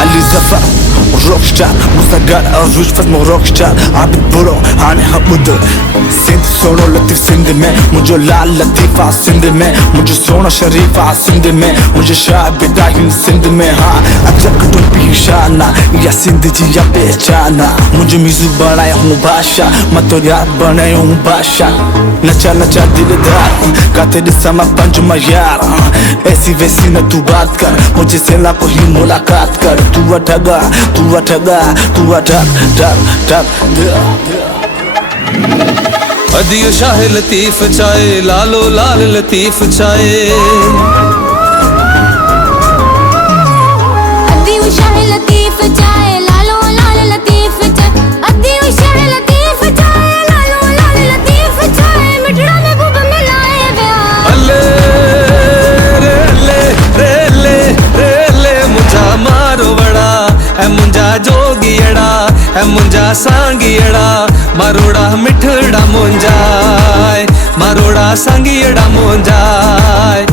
Ali Zafar, rockstar Mustagar, Azush Fatmo rockstar Abid Buro, Hani Habudur Sindh Sono Latif Sindh में मुझे लाल लतीफ़ा सिंध में मुझे सोना शरीफा सिंध में मुझे शाह इब्राहिम सिंध में हाँ अजक टोपी शाना या सिंध जी या पहचाना मुझे मिज़ू बनाया हूँ बादशाह मैं तो याद बनाया हूँ बादशाह नचा नचा दिलदार का तेरे समा पंज यार ऐसी वैसी न तू बात कर मुझे से ना कोई मुलाकात कर तू अठगा तू अठगा तू अठग ठग ठग अदियो शाह लतीफ चाहे लालो लाल लतीफ चाहे अदियो शाह लतीफ चाहे लालो लाल लतीफ चाहे अदियो शाह लतीफ चाहे लालो लाल लतीफ चाहे मिठड़ा में बुब मिलाए प्यार अल्ले रे अल्ले रे अल्ले रे अल्ले मुझा मारो बड़ा है मुझा जोगियड़ा है मुझा सांगियड़ा मारोड़ा मिठड़ा मुंजाए मारोड़ा सांगियड़ा मुंजाए